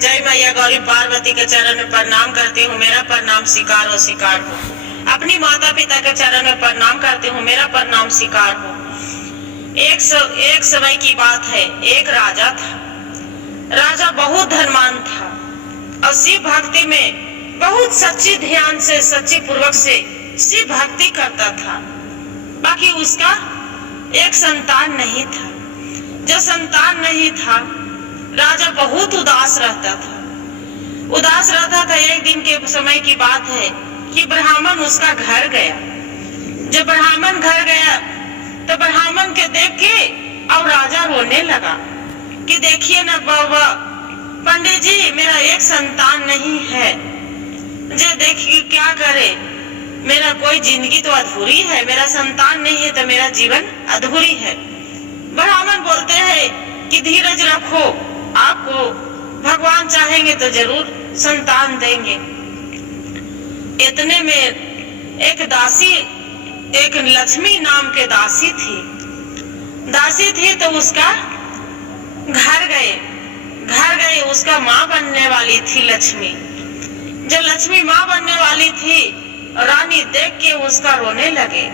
जय मैया गौरी पार्वती के चरण में प्रणाम करती हूँ, मेरा प्रणाम स्वीकार हो स्वीकार हो। अपनी माता पिता के चरण में प्रणाम करती हूँ, मेरा प्रणाम स्वीकार हो। एक समय की बात है, एक राजा था। राजा बहुत धनवान था और शिव भक्ति में बहुत सच्ची ध्यान से सच्ची पूर्वक से शिव भक्ति करता था। बाकी उसका एक संतान नहीं था। जो संतान नहीं था, राजा बहुत उदास रहता था। एक दिन के समय की बात है कि ब्राह्मण उसका घर गया। जब ब्राह्मण घर गया तो ब्राह्मण के देख के और राजा रोने लगा कि देखिए ना बाबा, पंडित जी मेरा एक संतान नहीं है, जो देखिए क्या करे, मेरा कोई जिंदगी तो अधूरी है, मेरा संतान नहीं है तो मेरा जीवन अधूरी है। ब्राह्मण बोलते हैं कि धीरज रखो, आपको भगवान चाहेंगे तो जरूर संतान देंगे। इतने में एक दासी, एक लक्ष्मी नाम के दासी थी तो उसका घर गए। उसका माँ बनने वाली थी लक्ष्मी। जब लक्ष्मी माँ बनने वाली थी, रानी देख के उसका रोने लगे।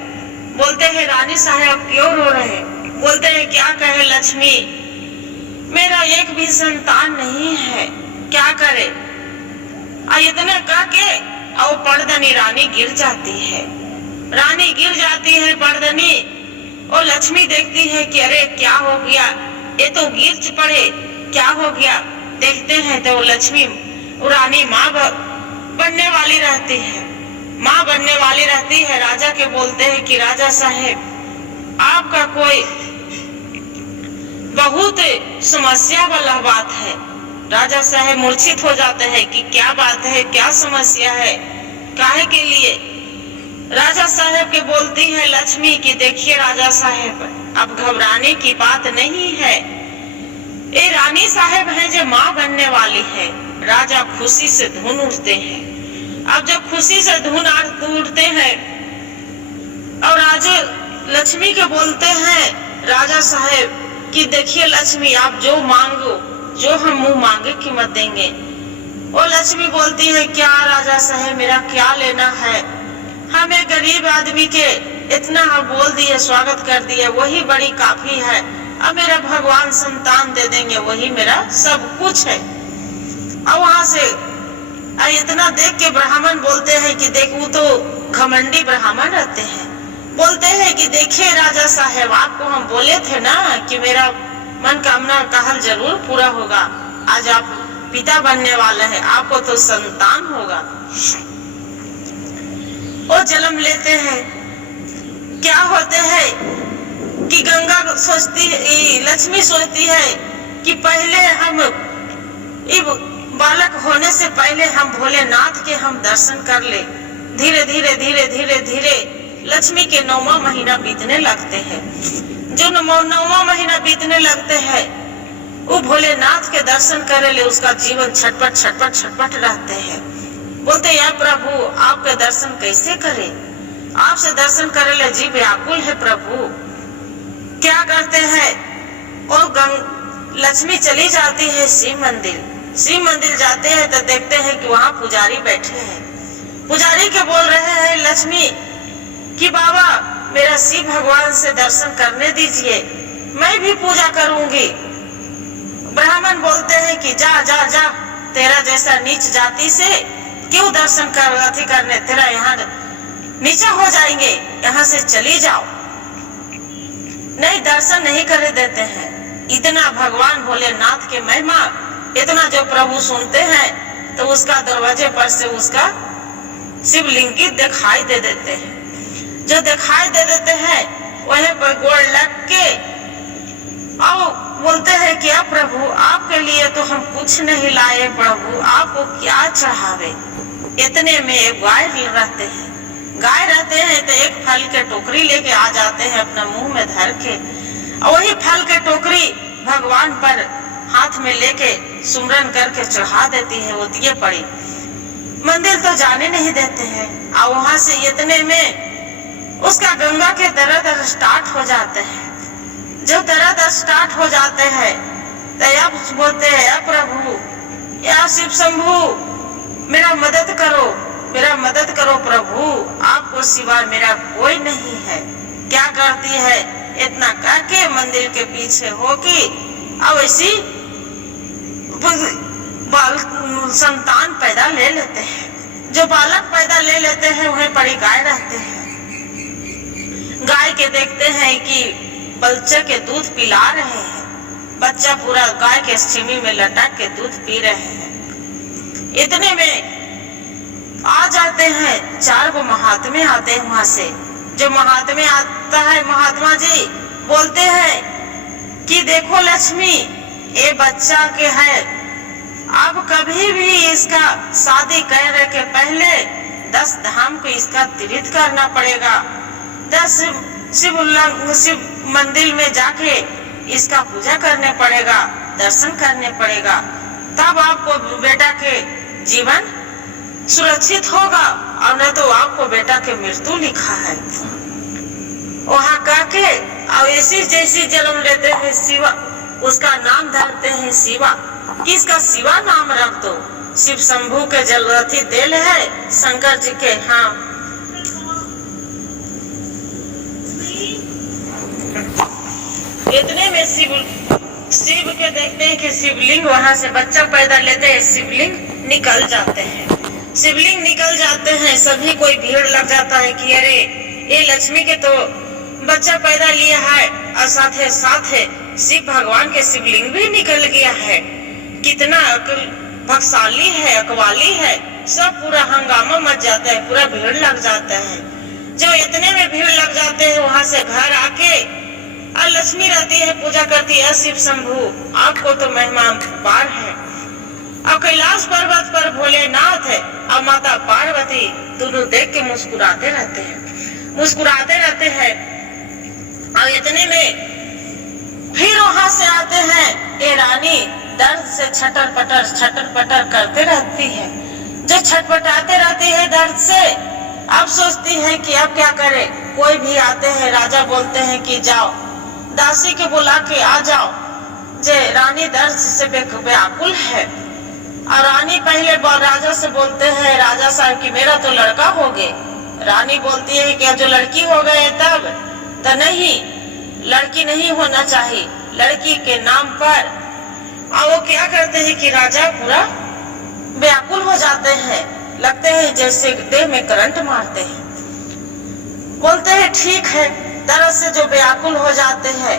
बोलते हैं रानी साहब क्यों रो रहे? बोलते हैं क्या कहे लक्ष्मी, मेरा एक भी संतान नहीं है, क्या करे? इतने कह के और पर्दनी रानी गिर जाती है पर्दनी। और लक्ष्मी देखती है कि अरे क्या हो गया, ये तो गिर पड़े, क्या हो गया? देखते हैं तो लक्ष्मी रानी माँ बनने वाली रहती है। राजा के बोलते हैं कि राजा साहेब आपका कोई बहुत समस्या वाला बात है। राजा साहेब मूर्छित हो जाते हैं कि क्या बात है, क्या समस्या है, काहे के लिए? राजा साहेब के बोलती है लक्ष्मी कि देखिए राजा साहेब, अब घबराने की बात नहीं है, ये रानी साहेब है जो माँ बनने वाली है। राजा खुशी से धुन उठते हैं। अब जब खुशी से धुन उठते हैं और राजा लक्ष्मी के बोलते हैं राजा साहेब कि देखिए लक्ष्मी, आप जो मांगो, जो हम मुंह मांगे कीमत देंगे। और लक्ष्मी बोलती है क्या राजा साहेब, मेरा क्या लेना है? हमें गरीब आदमी के इतना बोल दिए, स्वागत कर दिए, वही बड़ी काफी है। अब मेरा भगवान संतान दे देंगे, वही मेरा सब कुछ है। और वहां से इतना देख के ब्राह्मण बोलते हैं कि देख, वो तो घमंडी ब्राह्मण रहते हैं। बोलते हैं कि देखिए राजा साहेब, आपको हम बोले थे ना कि मेरा मनोकामना कहल जरूर पूरा होगा। आज आप पिता बनने वाले हैं, आपको तो संतान होगा। वो जन्म लेते हैं। क्या होते हैं कि गंगा सोचती है, लक्ष्मी सोचती है कि पहले हम बालक होने से पहले हम भोलेनाथ के हम दर्शन कर ले। धीरे धीरे लक्ष्मी के 9वां महीना बीतने लगते हैं। जो 9वां महीना बीतने लगते हैं, वो भोलेनाथ के दर्शन करे ले उसका जीवन छटपट रहते हैं। बोलते या प्रभु, आपके दर्शन कैसे करे? आपसे दर्शन करे ले जी व्याकुल है प्रभु। क्या करते हैं? और लक्ष्मी चली जाती है शिव मंदिर जाते हैं तो देखते हैं कि वहाँ पुजारी बैठे हैं। पुजारी के बोल रहे हैं लक्ष्मी कि बाबा मेरा शिव भगवान से दर्शन करने दीजिए, मैं भी पूजा करूंगी। ब्राह्मण बोलते हैं कि जा, तेरा जैसा नीच जाति से क्यों दर्शन करने, तेरा यहाँ नीचा हो जाएंगे, यहाँ से चली जाओ। नहीं, दर्शन नहीं करे देते हैं। इतना भगवान भोलेनाथ के महिमा, इतना जो प्रभु सुनते हैं तो उसका दरवाजे पर से उसका शिवलिंग की दिखाई दे देते हैं। जो दिखाई दे देते हैं वहीं पर गोड़ लग के और बोलते हैं क्या प्रभु, आपके लिए तो हम कुछ नहीं लाए प्रभु, आपको क्या चढ़ावे? इतने में एक गाय रहते हैं तो एक फल के टोकरी लेके आ जाते हैं अपना मुंह में धर के, और वही फल के टोकरी भगवान पर हाथ में लेके सुमरन करके चढ़ा देती है। वो दिए पड़ी मंदिर तो जाने नहीं देते हैं। और वहां से इतने में उसका गंगा के दर्द स्टार्ट हो जाते हैं। जब दर्द स्टार्ट हो जाते हैं तो अब बोलते हैं प्रभु या शिव शंभू मेरा मदद करो प्रभु, आपको सिवा मेरा कोई नहीं है। क्या करती है, इतना करके मंदिर के पीछे होगी अब ऐसी संतान पैदा ले लेते हैं। जो बालक पैदा ले लेते हैं उन्हें बड़ी गाय रहते हैं। गाय के देखते हैं कि बच्चे के दूध पिला रहे हैं, बच्चा पूरा गाय के सिमी में लटक के दूध पी रहे हैं। इतने में आ जाते हैं 4 गो महात्मे आते हैं वहां से। जो महात्मे आता है, महात्मा जी बोलते हैं कि देखो लक्ष्मी, ये बच्चा के है, अब कभी भी इसका शादी करने के पहले 10 धाम को इसका तीर्थ करना पड़ेगा। 10 शिव मंदिर में जाके इसका पूजा करने पड़ेगा, दर्शन करने पड़ेगा, तब आपको बेटा के जीवन सुरक्षित होगा, और नहीं तो आपको बेटा के मृत्यु लिखा है। वहाँ करके और ऐसी जैसी जन्म लेते हैं शिवा, उसका नाम धरते हैं शिवा। इसका शिवा नाम रख दो। शिव शंभू के जलरथी दिल है, शंकर जी के हाँ इतने में शिव के देखते हैं कि शिवलिंग, वहाँ से बच्चा पैदा लेते हैं, शिवलिंग निकल जाते हैं। शिवलिंग निकल जाते हैं, सभी कोई भीड़ लग जाता है कि अरे ये लक्ष्मी के तो बच्चा पैदा लिया है, और साथ शिव भगवान के शिवलिंग भी निकल गया है। कितना भक्साली है, अकवाली है, सब पूरा हंगामा मच जाता है, पूरा भीड़ लग जाता है। जो इतने में भीड़ लग जाते हैं, वहाँ से घर आके और लक्ष्मी रहती है, पूजा करती है, शिव शंभू आपको तो महिमा पार है। और कैलाश पर्वत पर भोलेनाथ है और माता पार्वती दोनों देख के मुस्कुराते रहते हैं। और इतने में फिर वहाँ से आते हैं, ये रानी दर्द से छटर पटर करते रहती है। जो छटपटाते रहती है दर्द से, अब सोचती है कि अब क्या करे। कोई भी आते हैं, राजा बोलते हैं कि जाओ दासी के बुला के आ जाओ, जे रानी दर्द से व्याकुल है। और रानी पहले राजा से बोलते हैं, राजा साहब की मेरा तो लड़का हो गए। रानी बोलती है कि जो लड़की हो गए तब तो नहीं, लड़की नहीं होना चाहिए, लड़की के नाम पर। और वो क्या करते हैं कि राजा पूरा व्याकुल हो जाते हैं, लगते हैं जैसे देह में करंट मारते हैं। बोलते हैं ठीक है, दर्द से जो व्याकुल हो जाते हैं,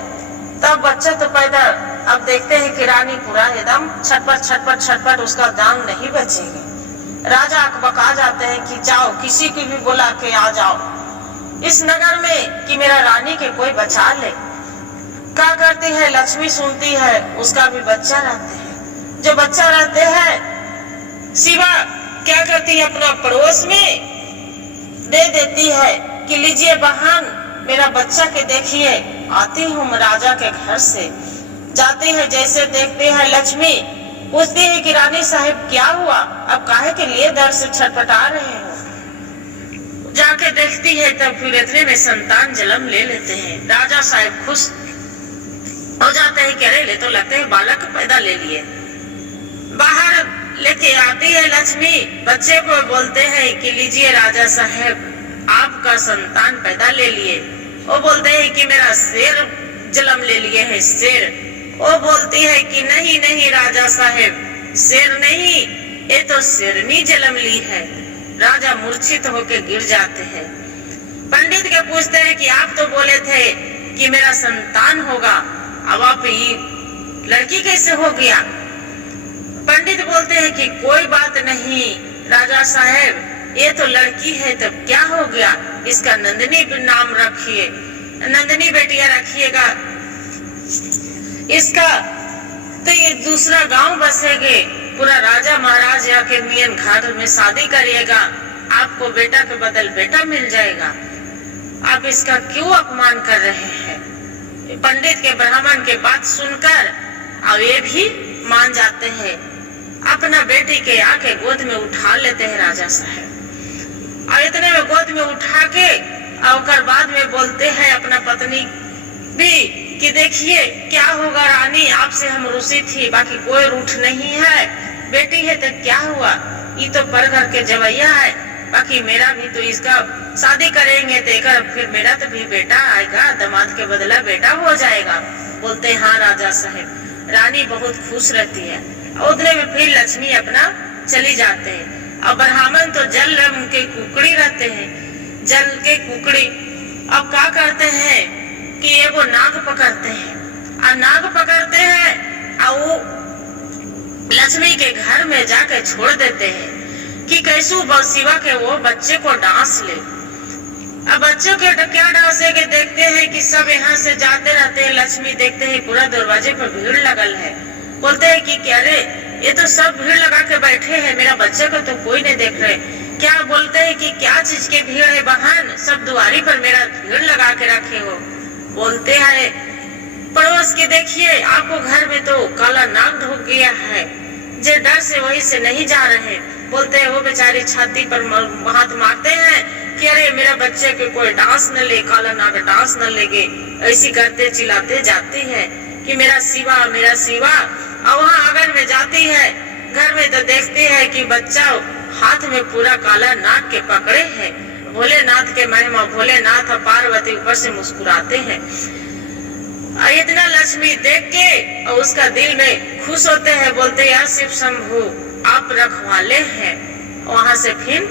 तब बच्चा तो पैदा। अब देखते हैं कि रानी पूरा एकदम छटपट, उसका जान नहीं बचेगी। राजा अकबका जाते हैं कि जाओ किसी को भी बुला के आ जाओ इस नगर में कि मेरा रानी के कोई बचा ले। क्या करती है, लक्ष्मी सुनती है, उसका भी बच्चा रहते हैं। जो बच्चा रहते हैं, शिवा क्या करती है, अपना पड़ोस में दे देती है कि लीजिए बहन, मेरा बच्चा के देखिए। आती हूँ राजा के घर से, जाते हैं, जैसे देखते हैं लक्ष्मी पूछती है कि रानी साहब क्या हुआ, अब काहे के लिए दर्द से छटपटा रहे हो। जाके देखती है, तब फिर इतने में संतान जन्म ले लेते हैं। राजा साहब खुश हो जाते हैं, कह रहे तो लगते हैं बालक पैदा ले लिए। बाहर लेके आती है लक्ष्मी, बच्चे को बोलते हैं कि लीजिए राजा साहब आपका संतान पैदा ले लिए। वो बोलते हैं कि मेरा शेर जन्म ले लिए है, शेर। वो बोलती है कि नहीं राजा साहब, शेर नहीं, ये तो शेरनी जन्म ली है। राजा मूर्छित होके गिर जाते हैं। पंडित के पूछते हैं कि आप तो बोले थे कि मेरा संतान होगा, अब आप ये लड़की कैसे हो गया। पंडित बोलते हैं कि कोई बात नहीं राजा साहब, ये तो लड़की है, तब क्या हो गया, इसका नंदिनी नाम रखिए, नंदिनी बेटिया रखिएगा इसका, तो ये दूसरा गांव बसेगे, पूरा राजा महाराजा के मियन घाट में शादी करिएगा, आपको बेटा के बदल बेटा मिल जाएगा। आप इसका क्यों अपमान कर रहे हैं। पंडित के ब्राह्मण के बात सुनकर और ये भी मान जाते हैं, अपना बेटी के आके गोद में उठा लेते हैं राजा साहब। और इतने में गोद में उठा के और बाद में बोलते हैं अपना पत्नी भी कि देखिए क्या होगा रानी, आपसे हम रूसी थी, बाकी कोई रूठ नहीं है, बेटी है तो क्या हुआ, ये तो पर घर के जवैया है, बाकी मेरा भी तो इसका शादी करेंगे तो फिर मेरा तो भी बेटा आएगा, दामाद के बदला बेटा हो जाएगा। बोलते हैं हाँ राजा साहब। रानी बहुत खुश रहती है। उतने में फिर लक्ष्मी अपना चली जाते हैं। और ब्राह्मण तो जल के कुकड़ी रहते हैं, जल के कुकड़ी। अब क्या करते हैं कि एगो नाग पकड़ते हैं, और नाग पकड़ते हैं और वो लक्ष्मी के घर में जाकर छोड़ देते हैं कि कैसू शिवा के वो बच्चे को डांस ले। अब बच्चों के क्या डांसे के देखते हैं कि सब यहाँ से जाते रहते हैं। लक्ष्मी देखते हैं पूरा दरवाजे पर भीड़ लगल है। बोलते हैं कि क्या रे, ये तो सब भीड़ लगा के बैठे हैं, मेरा बच्चे को तो कोई नहीं देख रहे। क्या बोलते हैं कि क्या चीज की भीड़ है बहन, सब दुआरी पर मेरा भीड़ लगा के रखे हो। बोलते हैं पड़ोस के देखिए, आपको घर में तो काला नाग ढुक गया है, जो डर से वही से नहीं जा रहे। बोलते हैं वो बेचारी छाती पर हाथ मारते हैं कि अरे मेरा बच्चे के कोई डांस न ले, काला नाग डांस न लेगे। ऐसी करते चिल्लाते जाती है कि मेरा शिवा, मेरा शिवा। और वहाँ आंगन में जाती है, घर में तो देखती है कि बच्चा हाथ में पूरा काला नाग के पकड़े है। भोलेनाथ के महिमा, भोलेनाथ और पार्वती ऊपर से मुस्कुराते हैं। इतना लक्ष्मी देख के और उसका दिल में खुश होते हैं। बोलते यार शिव शंभु आप रखवाले हैं। वहां से फिर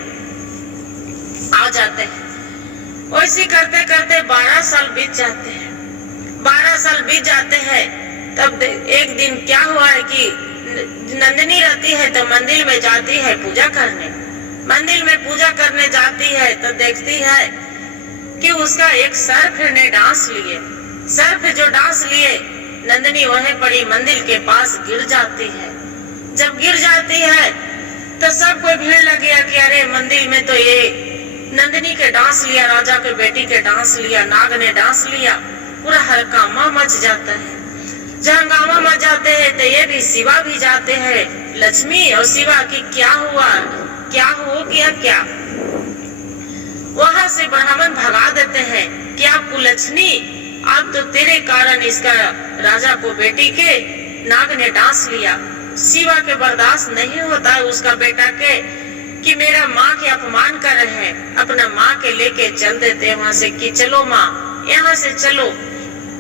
आ जाते हैं। वैसे करते करते 12 साल बीत जाते हैं। 12 साल बीत जाते हैं। तब एक दिन क्या हुआ है कि नंदिनी रहती है तो मंदिर में जाती है पूजा करने। मंदिर में पूजा करने जाती है तो देखती है कि उसका एक सर्प ने डांस लिए। सर्प जो डांस लिए, नंदिनी वहीं पड़ी मंदिर के पास गिर जाती है। जब गिर जाती है तो सब कोई भीड़ लग गया कि अरे मंदिर में तो ये नंदिनी के डांस लिया, राजा के बेटी के डांस लिया, नाग ने डांस लिया। पूरा हंगामा मच जाता है। जब हंगामा मच जाते हैं तो ये भी शिवा भी जाते हैं, लक्ष्मी और शिवा की क्या हुआ, क्या हो गया क्या। वहां से ब्राह्मण भगा देते हैं कि आपको लक्ष्मी, अब तो तेरे कारण इसका राजा को बेटी के नाग ने डांस लिया। शिवा के बर्दाश्त नहीं होता है उसका बेटा के कि मेरा माँ के अपमान कर रहे हैं। अपना माँ के लेके चल देते वहां से कि चलो माँ यहाँ से चलो।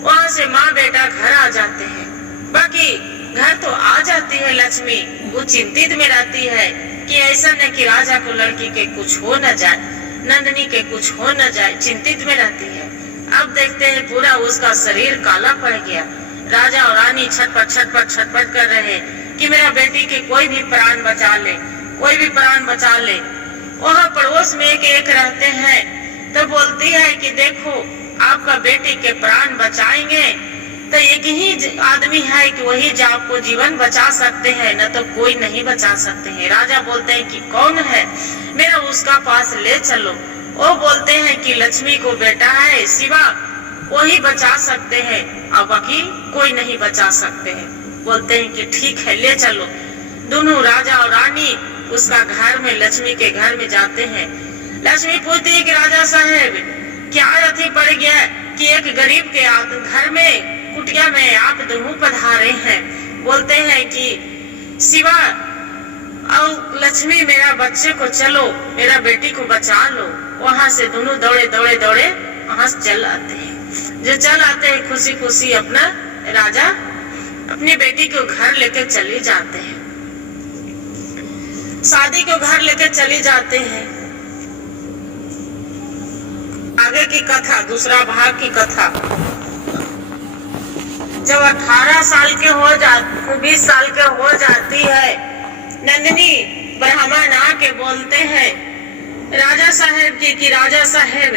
वहां से माँ बेटा घर आ जाते हैं। बाकी घर तो आ जाती है लक्ष्मी, वो चिंतित में रहती है कि ऐसा न कि राजा को लड़की के कुछ हो न जाए, नंदिनी के कुछ हो न जाए, चिंतित में रहती है। अब देखते हैं पूरा उसका शरीर काला पड़ गया। राजा और रानी छटपट छटपट छटपट कर रहे हैं कि मेरा बेटी के कोई भी प्राण बचा ले, कोई भी प्राण बचा ले। वहाँ पड़ोस में एक रहते हैं तो बोलती है कि देखो आपका बेटी के प्राण बचाएंगे तो एक ही आदमी है कि वही जो आपको जीवन बचा सकते हैं, न तो कोई नहीं बचा सकते हैं। राजा बोलते हैं कि कौन है, मेरा उसका पास ले चलो। वो बोलते हैं कि लक्ष्मी को बेटा है शिवा, वही बचा सकते हैं और बाकी कोई नहीं बचा सकते हैं। बोलते हैं कि ठीक है ले चलो। दोनों राजा और रानी उसका घर में, लक्ष्मी के घर में जाते हैं। लक्ष्मी पूछती है कि राजा साहेब क्या अति पड़ गया कि एक गरीब के घर में कुटिया में आप दोनों पधारे हैं। बोलते हैं कि शिवा और लक्ष्मी मेरा बच्चे को चलो, मेरा बेटी को बचा लो। वहां से दोनों दौड़े दौड़े दौड़े वहां से चल आते हैं। जो चल आते हैं खुशी खुशी अपना राजा अपनी बेटी को घर लेके चले जाते हैं। शादी को घर लेके चले जाते हैं। आगे की कथा, दूसरा भाग की कथा। जब 18 साल के हो जाती, 20 साल के हो जाती है, नंदिनी ब्राह्मण आके बोलते हैं राजा साहेब जी की राजा साहेब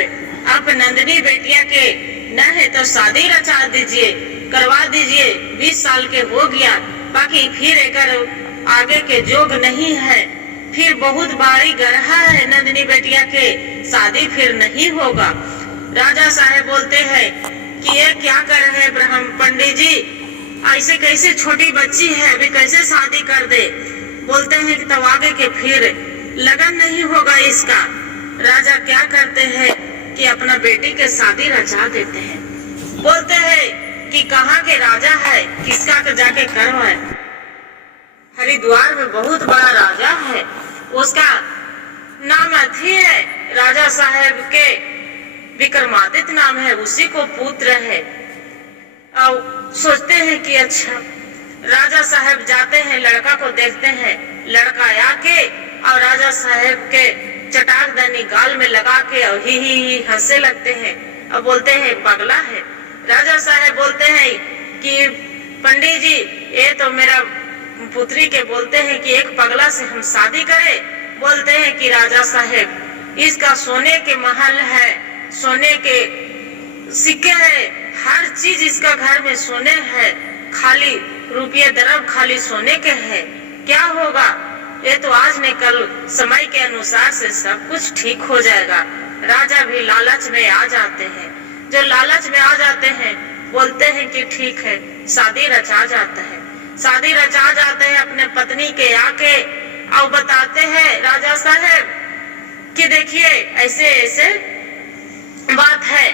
आप नंदिनी बेटिया के न है तो शादी रचा दीजिए, करवा दीजिए। 20 साल के हो गया, बाकी फिर एक आगे के जोग नहीं है, फिर बहुत भारी गढ़ा है नंदिनी बेटिया के, शादी फिर नहीं होगा। राजा साहेब बोलते हैं कि ये क्या कर रहे हैं ब्राह्मण पंडित जी, ऐसे कैसे छोटी बच्ची है अभी कैसे शादी कर दे। बोलते हैं कि तब आगे के फिर लगन नहीं होगा इसका। राजा क्या करते हैं कि अपना बेटी के शादी रचा देते हैं। बोलते हैं कि कहाँ के राजा है, किसका जाके करवाए। हरिद्वार में बहुत बड़ा राजा है, उसका नाम अथी है, राजा साहेब के विक्रमादित्य नाम है, उसी को पुत्र है। और सोचते हैं कि अच्छा, राजा साहेब जाते हैं, लड़का को देखते हैं, लड़का आके और राजा साहेब के चटाकदानी गाल में लगा के और ही हंसने लगते हैं और बोलते हैं पगला है। राजा साहेब बोलते हैं कि पंडित जी, ये तो मेरा पुत्री के बोलते हैं कि एक पगला से हम शादी करें। बोलते हैं कि राजा साहेब, इसका सोने के महल है, सोने के सिक्के है, हर चीज इसका घर में सोने है, खाली रुपये दरब खाली सोने के है, क्या होगा? ये तो आज न कल समय के अनुसार से सब कुछ ठीक हो जाएगा। राजा भी लालच में आ जाते हैं, जो लालच में आ जाते हैं बोलते हैं कि ठीक है, शादी रचा जाता है। शादी रचा जाते हैं अपने पत्नी के आके और बताते हैं राजा साहेब कि देखिए ऐसे ऐसे बात है,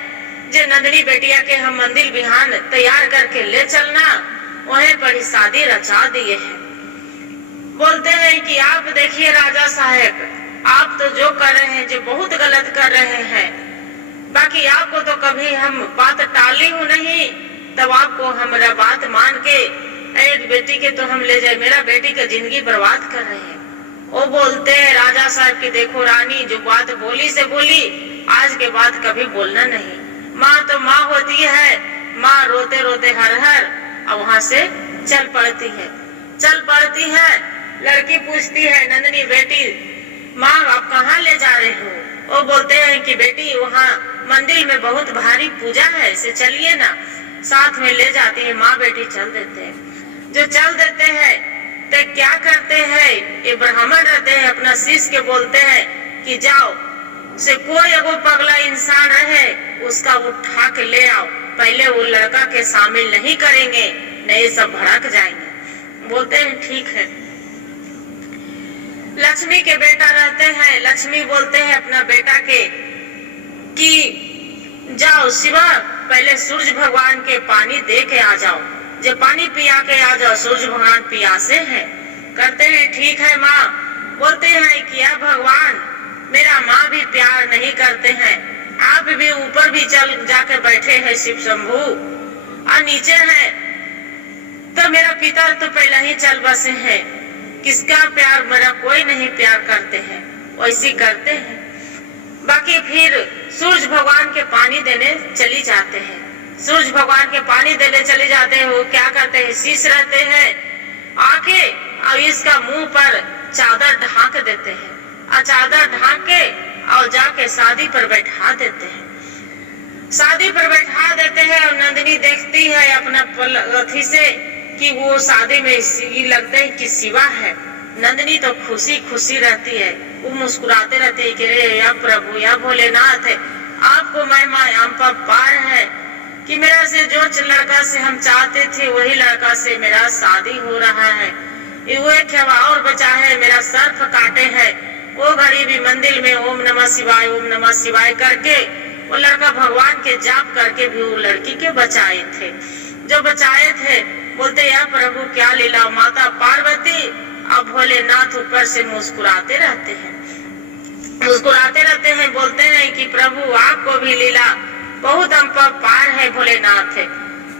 जो नंदनी बेटिया के हम मंदिर बिहान तैयार करके ले चलना, वहीं पर ही शादी रचा दिए हैं। बोलते हैं कि आप देखिए राजा साहेब, आप तो जो कर रहे हैं जो बहुत गलत कर रहे हैं, बाकी आपको तो कभी हम बात टाली हूँ नहीं, तब आपको हमारा बात मान के एक बेटी के तो हम ले जाए, मेरा बेटी का जिंदगी बर्बाद कर रहे हैं। वो बोलते हैं राजा साहब की देखो रानी, जो बात बोली से बोली, आज के बाद कभी बोलना नहीं। माँ तो माँ होती है, माँ रोते रोते हर हर और वहाँ से चल पड़ती है। लड़की पूछती है नंदनी बेटी, माँ आप कहाँ ले जा रहे हो? वो बोलते हैं कि बेटी वहाँ मंदिर में बहुत भारी पूजा है, इसे चलिए ना। साथ में ले जाती है, माँ बेटी चल देते हैं। जो चल देते हैं तो क्या करते हैं, ये ब्राह्मण रहते हैं, अपना शिष्य के बोलते हैं कि जाओ से कोई एगो पगला इंसान रहे उसका उठा के ले आओ, पहले वो लड़का के शामिल नहीं करेंगे, नहीं सब भड़क जाएंगे। बोलते हैं ठीक है। लक्ष्मी के बेटा रहते हैं, लक्ष्मी बोलते हैं अपना बेटा के कि जाओ शिवा, पहले सूरज भगवान के पानी दे के आ जाओ, जो पानी पिया के आ जाओ, सूरज भगवान प्यासे हैं। करते हैं ठीक है माँ। बोलते हैं कि भगवान, मेरा माँ भी प्यार नहीं करते हैं, आप भी ऊपर भी चल जाके बैठे हैं शिव शंभू और नीचे हैं, तो मेरा पिता तो पहले ही चल बसे हैं, किसका प्यार, मेरा कोई नहीं प्यार करते हैं, वैसी करते हैं। बाकी फिर सूरज भगवान के पानी देने चली जाते हैं, सूरज भगवान के पानी देने चले जाते हैं। वो क्या करते हैं, शीश रहते हैं आके और इसका मुंह पर चादर ढांक देते हैं और चादर ढांक के और जाके शादी पर बैठा देते हैं। शादी पर बैठा देते हैं और नंदिनी देखती है अपना अथी से कि वो शादी में लगता है कि शिवा है। नंदिनी तो खुशी खुशी रहती है, वो मुस्कुराते रहते हैं कि रे या प्रभु या भोलेनाथ, आपको महिमा हम पर पार है कि मेरा से जो लड़का से हम चाहते थे वही लड़का से मेरा शादी हो रहा है। वो एक और बचा है, मेरा सर्फ काटे है। वो घड़ी भी मंदिर में ओम नमः शिवाय करके वो लड़का भगवान के जाप करके भी वो लड़की के बचाए थे। जो बचाए थे बोलते या प्रभु क्या लीला, माता पार्वती और भोलेनाथ ऊपर से मुस्कुराते रहते हैं, बोलते हैं कि प्रभु आपको भी लीला बहुत हम पर पार है भोलेनाथ।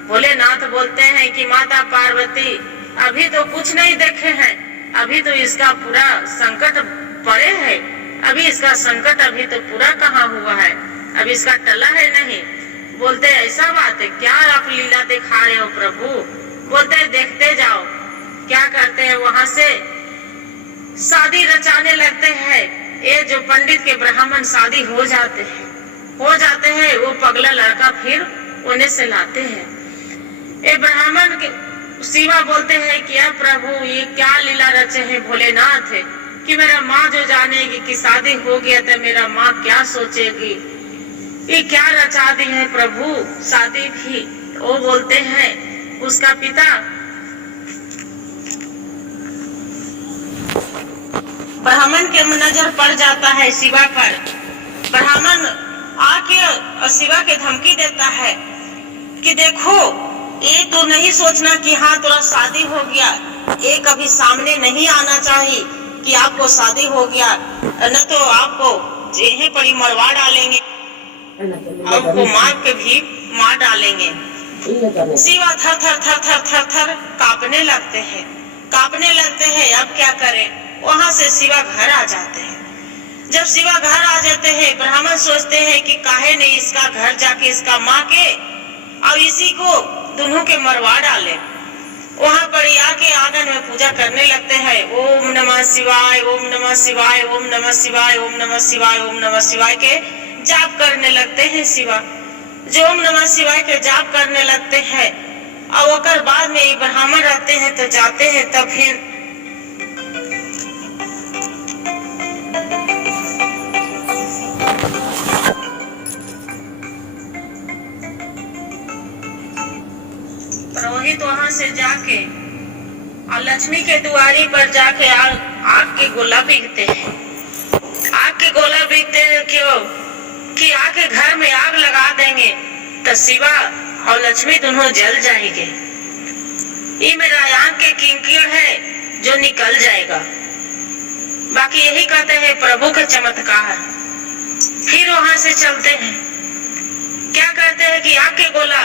भोलेनाथ बोलते हैं कि माता पार्वती अभी तो कुछ नहीं देखे हैं, अभी तो इसका पूरा संकट पड़े है, अभी इसका संकट अभी तो पूरा कहाँ हुआ है, अभी इसका टला है नहीं। बोलते ऐसा बात है, क्या आप लीला दिखा रहे हो प्रभु? बोलते देखते जाओ। क्या करते हैं, वहां से शादी रचाने लगते हैं। ये जो पंडित के ब्राह्मण शादी हो जाते हैं, वो पगला लड़का फिर उन्हें से लाते हैं। ये ब्राह्मण के शिवा बोलते हैं कि प्रभु ये क्या लीला रचे हैं भोलेनाथ कि मेरा माँ जो जानेगी कि शादी हो गया तो मेरा माँ क्या सोचेगी, ये क्या रचा दी है प्रभु शादी भी। वो बोलते हैं उसका पिता ब्राह्मण के नजर पड़ जाता है शिवा पर। ब्राह्मण आके और शिवा के धमकी देता है कि देखो ये तो नहीं सोचना कि हाँ तुरा शादी हो गया, ये कभी सामने नहीं आना चाहिए कि आपको शादी हो गया, न तो आपको जेहे पड़ी मरवा डालेंगे, आपको मार के भी मार डालेंगे। शिवा थर थर थर थर थर थर कांपने लगते हैं, कांपने लगते हैं। अब क्या करें? वहाँ से शिवा घर आ जाते हैं। जब शिवा घर आ जाते हैं, ब्राह्मण सोचते हैं कि काहे नहीं इसका घर जाके इसका माँ के और इसी को दोनों के मरवा डाले। वहाँ पर आके आंगन में पूजा करने लगते हैं। ओम नमः शिवाय, ओम नमः शिवाय, ओम नमः शिवाय, ओम नमः शिवाय, ओम नमः शिवाय के जाप करने लगते हैं। शिवा जो ओम नमः शिवाय के जाप करने लगते हैं और ओकर बाद में ब्राह्मण रहते हैं तो जाते हैं। तब फिर पुरोहित वहाँ से जाके और लक्ष्मी के दुआरी पर जाके आग के गोला बीगते हैं। आग के गोला बीगते हैं क्यों? कि आके घर में आग लगा देंगे तो शिवा और लक्ष्मी दोनों जल जाएंगे। ये मेरा आग के किंकिर है जो निकल जाएगा। बाकी यही कहते हैं प्रभु के चमत्कार। फिर वहाँ से चलते हैं। क्या करते हैं कि आग के गोला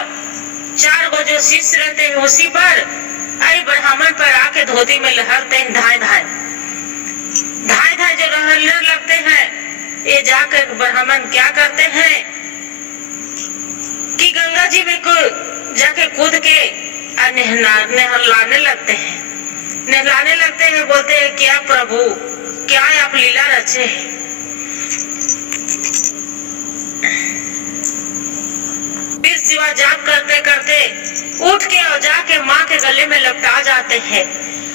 4 गो जो शिष्य रहते हैं उसी पर अरे ब्राह्मण पर आके धोती में लहरते हैं। धाय धाय धाय धाय जो लहरने लगते हैं, ये जाकर ब्राह्मण क्या करते हैं कि गंगा जी में जाके कूद के नहलाने लगते हैं। नहलाने लगते हैं, बोलते हैं क्या प्रभु, क्या आप लीला रचे हैं। फिर शिवा जाप करते करते उठ के और जाके माँ के गले में लपटा जाते हैं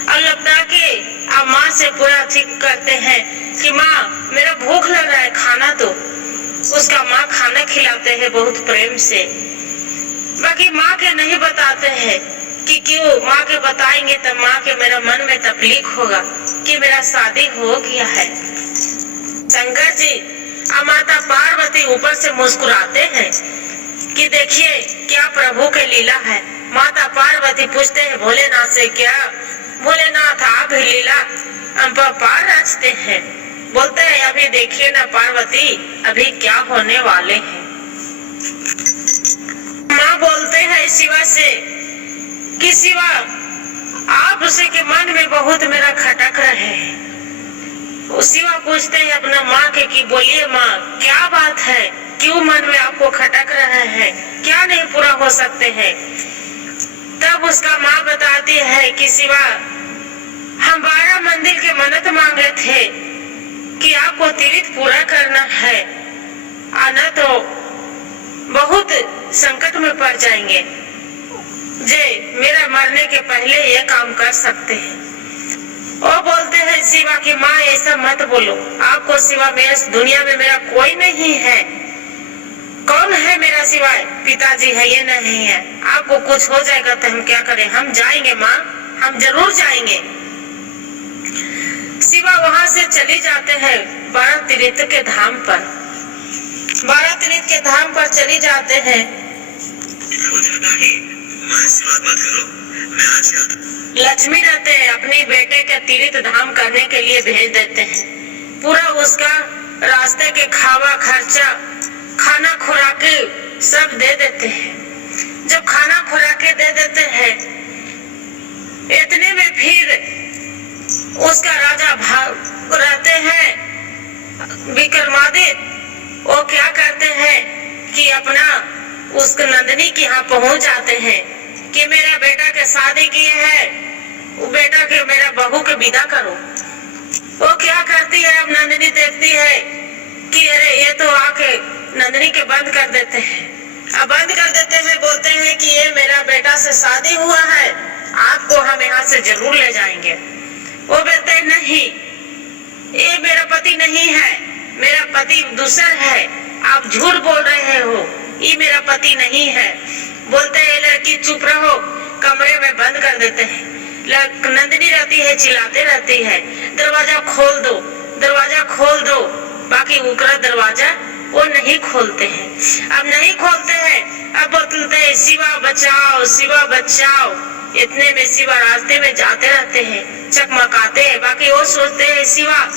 और लपटा के अब माँ से पूरा ठीक करते हैं कि माँ मेरा भूख लग रहा है, खाना दो। उसका माँ खाना खिलाते हैं बहुत प्रेम से। बाकी माँ के नहीं बताते हैं कि क्यों। माँ के बताएंगे तो माँ के मेरा मन में तकलीफ होगा कि मेरा शादी हो गया है। शंकर जी और माता पार्वती ऊपर से मुस्कुराते हैं कि देखिए क्या प्रभु के लीला है। माता पार्वती पूछते हैं भोलेनाथ से, क्या भोलेनाथ आप ही लीला पार रचते हैं? बोलते हैं अभी देखिए ना पार्वती, अभी क्या होने वाले हैं। माँ बोलते हैं शिवा से कि शिवा आप उसे के मन में बहुत मेरा खटक रहे हैं। शिवा पूछते हैं अपना माँ के कि बोलिए माँ क्या बात है, क्यों मन में आपको खटक रहे हैं, क्या नहीं पूरा हो सकते हैं? तब उसका माँ बताती है कि शिवा हम 12 मंदिर के मन्नत मांगे थे कि आपको तीर्थ पूरा करना है, आना तो बहुत संकट में पड़ जाएंगे। जे मेरा मरने के पहले ये काम कर सकते हैं। वो बोलते हैं शिवा की माँ ऐसा मत बोलो, आपको सिवा मेरे दुनिया में मेरा कोई नहीं है। कौन है मेरा सिवाय? पिताजी है, ये नहीं है। आपको कुछ हो जाएगा तो हम क्या करें? हम जाएंगे माँ, हम जरूर जाएंगे। शिवा वहाँ से चली जाते हैं 12 तीर्थ के धाम पर। 12 तीर्थ के धाम पर चली जाते हैं। लक्ष्मी रहते हैं अपने बेटे के तीर्थ धाम करने के लिए भेज देते हैं। पूरा उसका रास्ते के खावा खर्चा, खाना खुराके सब दे देते हैं। जब खाना खुराके दे देते हैं, इतने में फिर उसका राजा भाग रहते हैं विक्रमादित्य। वो क्या करते हैं कि अपना उस नंदिनी के यहाँ पहुंच जाते हैं कि मेरा बेटा के शादी किए है, वो बेटा के मेरा बहू के विदा करो। वो क्या करती है, अब नंदिनी देखती है कि अरे ये तो आके नंदिनी के बंद कर देते हैं। अब बंद कर देते हैं, बोलते हैं कि ये मेरा बेटा से शादी हुआ है, आपको हम यहाँ से जरूर ले जाएंगे। वो बोलते हैं नहीं, ये मेरा पति नहीं है, मेरा पति दूसरा है, आप झूठ बोल रहे हो, ये मेरा पति नहीं है। बोलते हैं लड़की चुप रहो, कमरे में बंद कर देते हैं। नंदिनी रहती है, चिल्लाते रहती है दरवाजा खोल दो, दरवाजा खोल दो। बाकी उकरा दरवाजा वो नहीं खोलते हैं। अब नहीं खोलते हैं, अब बोलते हैं शिवा बचाओ शिवा बचाओ। इतने में शिवा रास्ते में जाते रहते हैं, चकमकाते हैं। बाकी वो सोचते हैं शिवा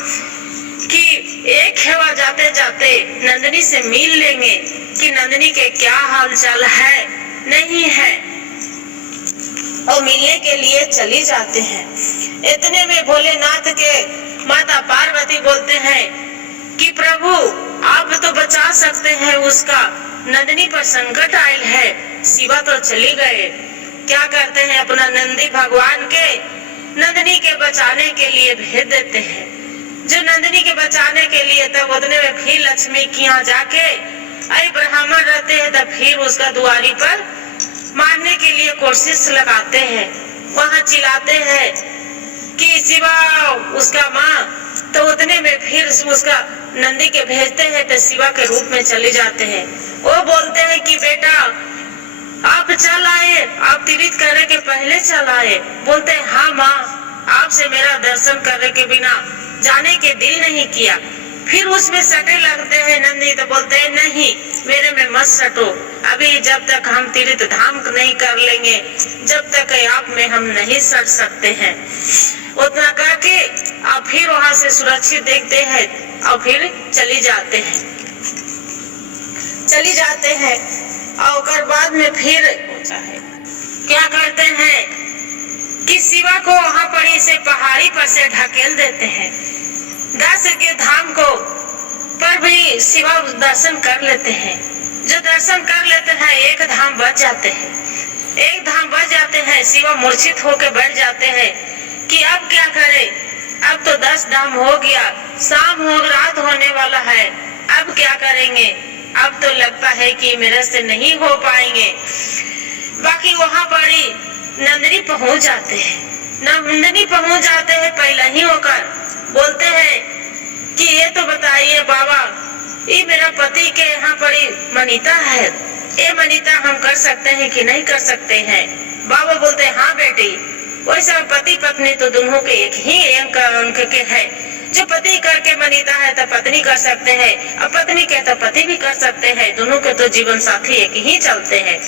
कि एक हेवा जाते जाते नंदिनी से मिल लेंगे कि नंदिनी के क्या हाल चाल है नहीं है, और मिलने के लिए चली जाते हैं। इतने में भोलेनाथ के माता पार्वती बोलते हैं कि प्रभु आप तो बचा सकते हैं उसका, नंदिनी पर संकट आयल है। शिवा तो चली गए। क्या करते हैं, अपना नंदी भगवान के नंदिनी के बचाने के लिए भेज देते हैं। जो नंदिनी के बचाने के लिए, तब उतने में फिर लक्ष्मी के यहाँ जाके अरे ब्राह्मण रहते हैं, तब फिर उसका दुआरी पर मारने के लिए कोशिश लगाते हैं। वहाँ चिल्लाते हैं कि शिवा उसका माँ, तो उतने में फिर उसका नंदी के भेजते हैं, तो शिवा के रूप में चले जाते हैं। वो बोलते हैं कि बेटा आप चल आए, आप तीर्थ करने के पहले चल आए। बोलते हैं हाँ माँ, आपसे मेरा दर्शन करने के बिना जाने के दिल नहीं किया। फिर उसमें सटे लगते हैं नंदी, तो बोलते हैं नहीं मेरे में मत सटो, अभी जब तक हम तीर्थ धाम नहीं कर लेंगे, जब तक आप में हम नहीं सट सकते हैं। उतना करके आप फिर वहाँ से सुरक्षित देखते हैं और फिर चली जाते हैं। और बाद में फिर क्या करते हैं कि शिवा को वहाँ पर इसे पहाड़ी पर से ढकेल देते हैं। 10 के धाम को पर भी शिवा दर्शन कर लेते हैं। जो दर्शन कर लेते हैं, एक धाम बच जाते हैं। शिवा मूर्छित होकर बैठ जाते हैं कि अब क्या करें, अब तो 10 धाम हो गया, शाम हो रात होने वाला है, अब क्या करेंगे। अब तो लगता है कि मेरे से नहीं हो पाएंगे। बाकी वहाँ बड़ी नंदिनी पहुँच जाते हैं पहले ही होकर। बोलते हैं कि ये तो बताइए बाबा, ये मेरा पति के यहाँ बड़ी मनीता है, ये मनीता हम कर सकते हैं कि नहीं कर सकते हैं। बाबा बोलते हैं हाँ बेटी, वैसा पति पत्नी तो दोनों के एक ही अंक के है। जो पति करके मनीता है तो पत्नी कर सकते हैं, और पत्नी के तो पति भी कर सकते हैं। दोनों के तो जीवन साथी एक ही चलते हैं।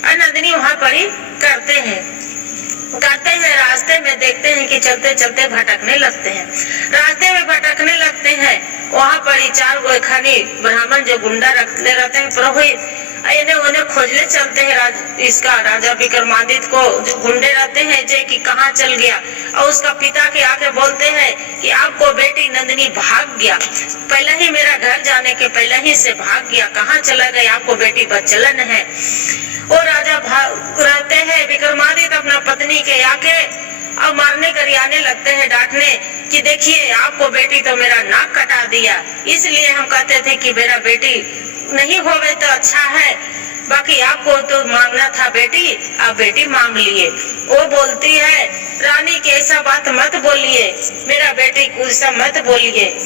और नंदिनी वहाँ पर ही करते हैं। रास्ते में देखते हैं कि चलते चलते भटकने लगते हैं। वहाँ पर ही 4 गो खानी ब्राह्मण जो गुंडा रखते रहते हैं, पुरोहित उन्हें खोजने चलते हैं। इसका राजा विक्रमादित्य को जो गुंडे रहते हैं जे कि कहाँ चल गया, और उसका पिता के आके बोलते हैं कि आपको बेटी नंदिनी भाग गया, पहले ही मेरा घर जाने के पहले ही से भाग गया, कहाँ चला गया, आपको बेटी बच्चलन है। वो राजा रहते हैं विक्रमादित्य अपना पत्नी के आके और मारने करियाने लगते हैं, डांटने कि देखिए आपको बेटी तो मेरा नाक कटा दिया, इसलिए हम कहते थे कि मेरा बेटी नहीं होवे तो अच्छा है, बाकी आपको तो मांगना था बेटी, आप बेटी मांग लिए। वो बोलती है रानी की ऐसा बात मत बोलिए, मेरा बेटी को ऐसा मत बोलिए।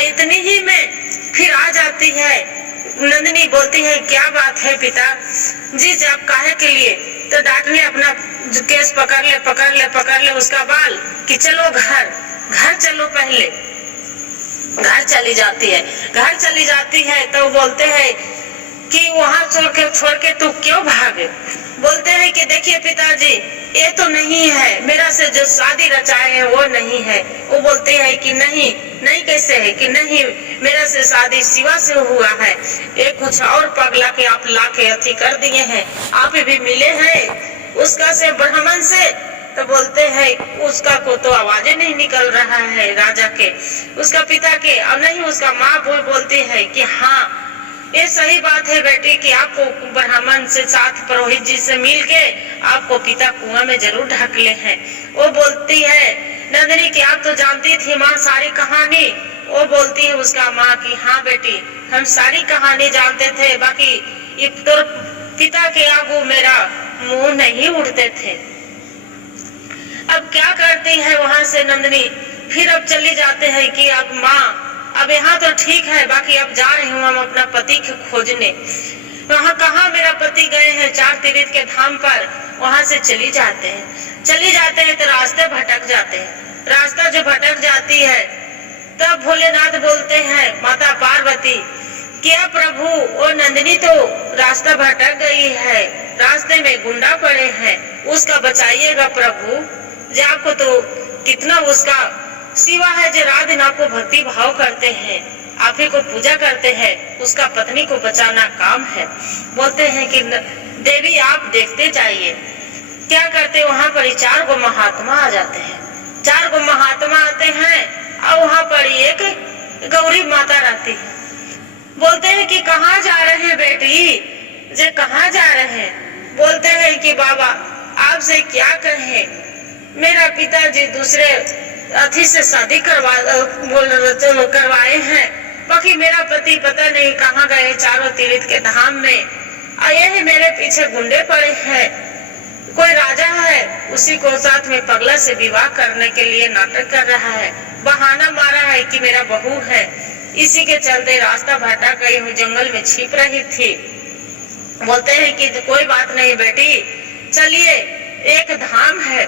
इतनी ही में फिर आ जाती है नंदिनी, बोलती है क्या बात है पिता जी, जब काहे के लिए, तो डांटने अपना केस पकड़ ले उसका बाल कि चलो घर चलो। पहले घर चली जाती है तो बोलते हैं कि वहाँ छोड़ के तू क्यों भागे। बोलते हैं कि देखिए पिताजी, ये तो नहीं है, मेरा से जो शादी रचाए है वो नहीं है। वो बोलते हैं कि नहीं कैसे है कि नहीं, मेरा से शादी शिवा से हुआ है, ये कुछ और पगला के आप ला के अथी कर दिए हैं, आप भी मिले हैं उसका से ब्राह्मण से। तो बोलते हैं उसका को तो आवाजें नहीं निकल रहा है राजा के, उसका पिता के, और नहीं उसका माँ बोलती है कि हाँ ये सही बात है बेटी कि आपको ब्राह्मण से साथ पुरोहित जी से मिल के आपको पिता कुआं में जरूर ढकले हैं। वो बोलती है नंदिनी कि आप तो जानती थी माँ सारी कहानी। वो बोलती है उसका माँ की हाँ बेटी, हम सारी कहानी जानते थे, बाकी ये तो पिता के आगू मेरा मुंह नहीं उड़ते थे। अब क्या करती है वहां से नंदिनी, फिर अब चली जाते हैं कि अब माँ अब यहाँ तो ठीक है, बाकी अब जा रही हूँ हम अपना पति को खोजने। वहाँ कहाँ मेरा पति गए हैं 4 तीर्थ के धाम पर, वहां से चली जाते हैं तो रास्ते भटक जाते हैं। रास्ता जो भटक जाती है तब भोलेनाथ बोलते हैं माता पार्वती कि प्रभु वो नंदिनी तो रास्ता भटक गई है, रास्ते में गुंडा पड़े हैं, उसका बचाइएगा प्रभु। जे आपको तो कितना उसका सिवा है, जो रात दिन आपको भक्ति भाव करते हैं, आप ही को पूजा करते हैं, उसका पत्नी को बचाना काम है। बोलते हैं कि देवी आप देखते जाइए। क्या करते, वहाँ पर 4 गो महात्मा आ जाते हैं। 4 गो महात्मा आते हैं और वहाँ पर एक गौरी माता रहती है। बोलते हैं कि कहाँ जा रहे हैं बेटी, जे कहाँ जा रहे हैं? बोलते हैं कि बाबा आपसे क्या कहें, मेरा पिताजी दूसरे अथी से शादी करवाए हैं, बाकी मेरा पति पता नहीं कहाँ गए, चारों तीर्थ के धाम में, और यही मेरे पीछे गुंडे पड़े हैं। कोई राजा है, उसी को साथ में पगला से विवाह करने के लिए नाटक कर रहा है, बहाना मारा है कि मेरा बहू है। इसी के चलते रास्ता भटक गई हूँ, जंगल में छिप रही थी। बोलते हैं कि कोई बात नहीं बेटी, चलिए एक धाम है।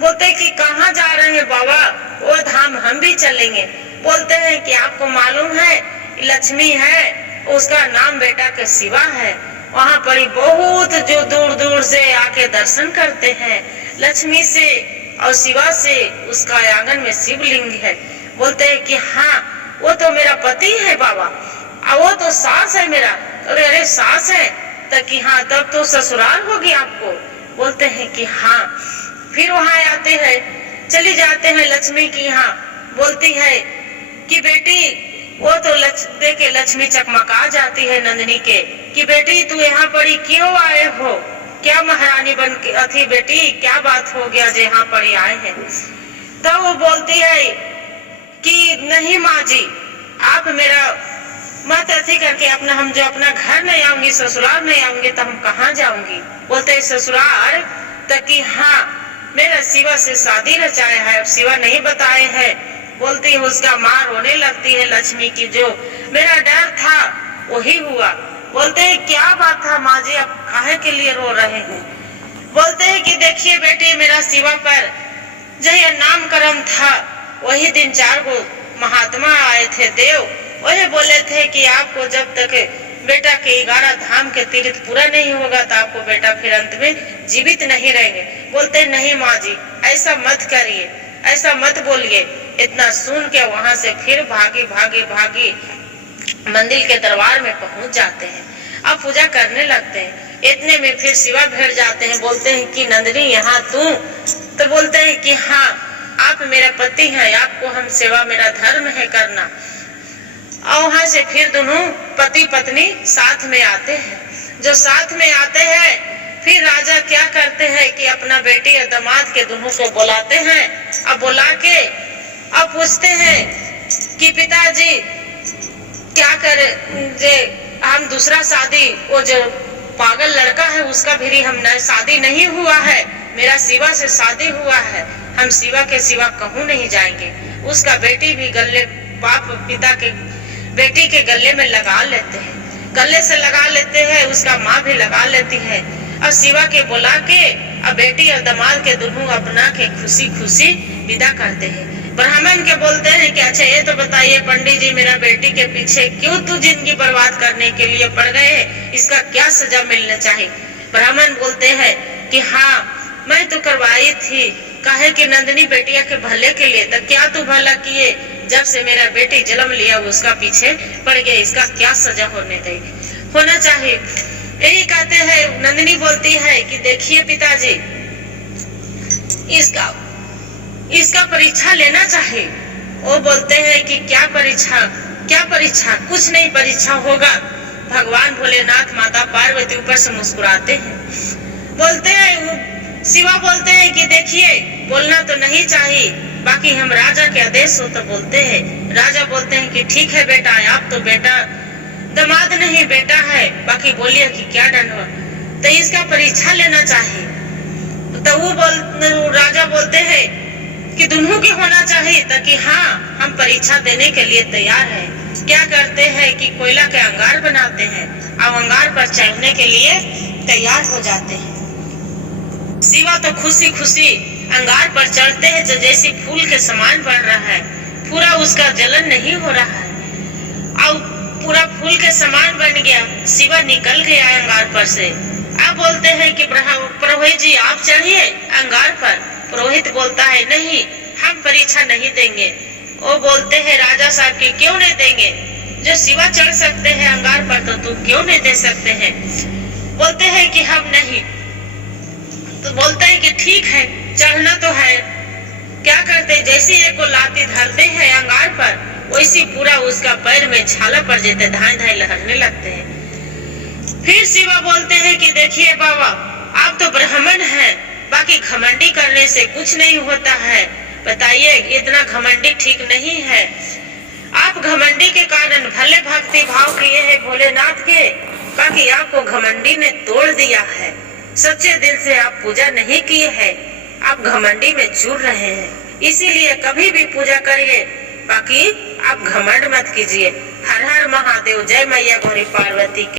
बोलते हैं कि कहाँ जा रहे हैं बाबा? वो धाम हम भी चलेंगे। बोलते हैं कि आपको मालूम है लक्ष्मी है, उसका नाम बेटा के शिवा है, वहाँ पर बहुत जो दूर दूर से आके दर्शन करते हैं। लक्ष्मी से और शिवा से उसका आंगन में शिवलिंग है। बोलते हैं कि हाँ वो तो मेरा पति है बाबा, और वो तो सास है मेरा। अरे सास है तो कि हाँ तब तो ससुराल होगी आपको। बोलते हैं कि हाँ। फिर वहाँ आते हैं, चली जाते हैं लक्ष्मी की यहाँ। बोलती है कि बेटी, वो तो देखे लक्ष्मी चकमका जाती है नंदिनी के कि बेटी तू यहाँ पर क्यों आए हो, क्या महारानी बन के अथी बेटी, क्या बात हो गया जो यहाँ पर आए हैं? तब वो बोलती है कि नहीं माँ जी, आप मेरा मत अथी करके अपना, हम जो अपना घर नहीं आऊंगी, ससुराल नहीं आऊंगी, तो हम कहाँ जाऊंगी? बोलते है ससुराल तक कि हाँ मेरा शिवा से शादी रचाया है, अब शिवा नहीं बताए हैं। बोलती है उसका माँ रोने लगती है लक्ष्मी की, जो मेरा डर था वही हुआ। बोलते हैं क्या बात था माँ जी, आप काहे के लिए रो रहे हैं? बोलते हैं कि देखिए बेटी, मेरा शिवा पर जो ये नामकरण था, वही दिन 4 गो महात्मा आए थे देव, वही बोले थे कि आपको जब तक बेटा के 11 धाम के तीर्थ पूरा नहीं होगा तो आपको बेटा फिर अंत में जीवित नहीं रहेंगे। बोलते नहीं माँ जी, ऐसा मत करिए, ऐसा मत बोलिए। इतना सुन के वहां से फिर भागी मंदिर के दरबार में पहुंच जाते हैं, अब पूजा करने लगते हैं। इतने में फिर शिवा भेड़ जाते हैं। बोलते हैं कि नंदिनी यहाँ तू? तो बोलते हैं कि हाँ आप मेरा पति हैं, आपको हम सेवा मेरा धर्म है करना। और वहां से फिर दोनों पति पत्नी साथ में आते हैं। जो साथ में आते हैं, फिर राजा क्या करते हैं कि अपना बेटी और दामाद के दोनों को बुलाते हैं। अब बुला के अब पूछते हैं कि पिताजी क्या करे, जे हम दूसरा शादी, वो जो पागल लड़का है उसका भी हम शादी नहीं हुआ है, मेरा शिवा से शादी हुआ है, हम शिवा के सिवा कहूँ नहीं जाएंगे। उसका बेटी भी गले, बाप पिता के बेटी के गले में लगा लेते हैं, गले से लगा लेते हैं, उसका माँ भी लगा लेती है। और शिवा के बुला के अब बेटी और दामाद के दोनों अपना के खुशी खुशी विदा करते हैं। ब्राह्मण के बोलते हैं कि अच्छा ये तो बताइए पंडित जी, मेरा बेटी के पीछे क्यों तू जिंदगी बर्बाद करने के लिए पड़ गए, इसका क्या सजा मिलना चाहिए? ब्राह्मण बोलते हैं कि हाँ मैं तो करवाई थी, काहे कि नंदिनी बेटिया के भले के लिए, तो क्या तू भला किए? जब से मेरा बेटी जन्म लिया उसका पीछे पड़ गया, इसका क्या सजा होना चाहिए? यही कहते हैं। नंदिनी बोलती है कि देखिए पिताजी, इसका परीक्षा लेना चाहिए। वो बोलते हैं कि क्या परीक्षा? कुछ नहीं परीक्षा होगा। भगवान भोलेनाथ माता पार्वती ऊपर से मुस्कुराते हैं। बोलते हैं शिवा बोलते हैं कि देखिए बोलना तो नहीं चाहिए, बाकी हम राजा के आदेश हो तो बोलते हैं। राजा बोलते हैं कि ठीक है बेटा, आप तो बेटा दामाद नहीं बेटा है, बाकी बोलिए कि क्या दंड हो, तो इसका परीक्षा लेना चाहिए। तो वो राजा बोलते हैं कि दोनों की होना चाहिए, ताकि हाँ हम परीक्षा देने के लिए तैयार हैं। क्या करते हैं कि कोयला के अंगार बनाते हैं और अंगार पर चढ़ने के लिए तैयार हो जाते हैं। शिवा तो खुशी खुशी अंगार पर चढ़ते हैं, जो जैसे फूल के समान बन रहा है, पूरा उसका जलन नहीं हो रहा है। और पूरा फूल के समान बन गया। शिवा निकल गया अंगार पर से। आप बोलते हैं कि पुरोहित जी आप चढ़िए अंगार पर। पुरोहित बोलता है नहीं, हम परीक्षा नहीं देंगे। वो बोलते हैं राजा साहब की क्यों नहीं देंगे, जो शिवा चढ़ सकते हैं अंगार पर तो तुम क्यों नहीं दे सकते हैं। बोलते हैं कि हम नहीं। तो बोलते हैं कि ठीक है चढ़ना तो है। क्या करते, जैसे एक को लाती धरते हैं अंगार पर, वैसी पूरा उसका पैर में छाला पड़ जाते, धाए धाए लहरने लगते हैं। फिर शिवा बोलते हैं कि देखिए बाबा आप तो ब्राह्मण हैं, बाकी घमंडी करने से कुछ नहीं होता है। बताइए इतना घमंडी ठीक नहीं है। आप घमंडी के कारण भले भक्ति भाव किए हैं भोलेनाथ के, बाकी आपको घमंडी ने तोड़ दिया है। सच्चे दिल से आप पूजा नहीं किए हैं, आप घमंडी में चूर रहे हैं। इसीलिए कभी भी पूजा करिए, बाकी आप घमंड मत कीजिए। हर हर महादेव, जय मैया गौरी पार्वती।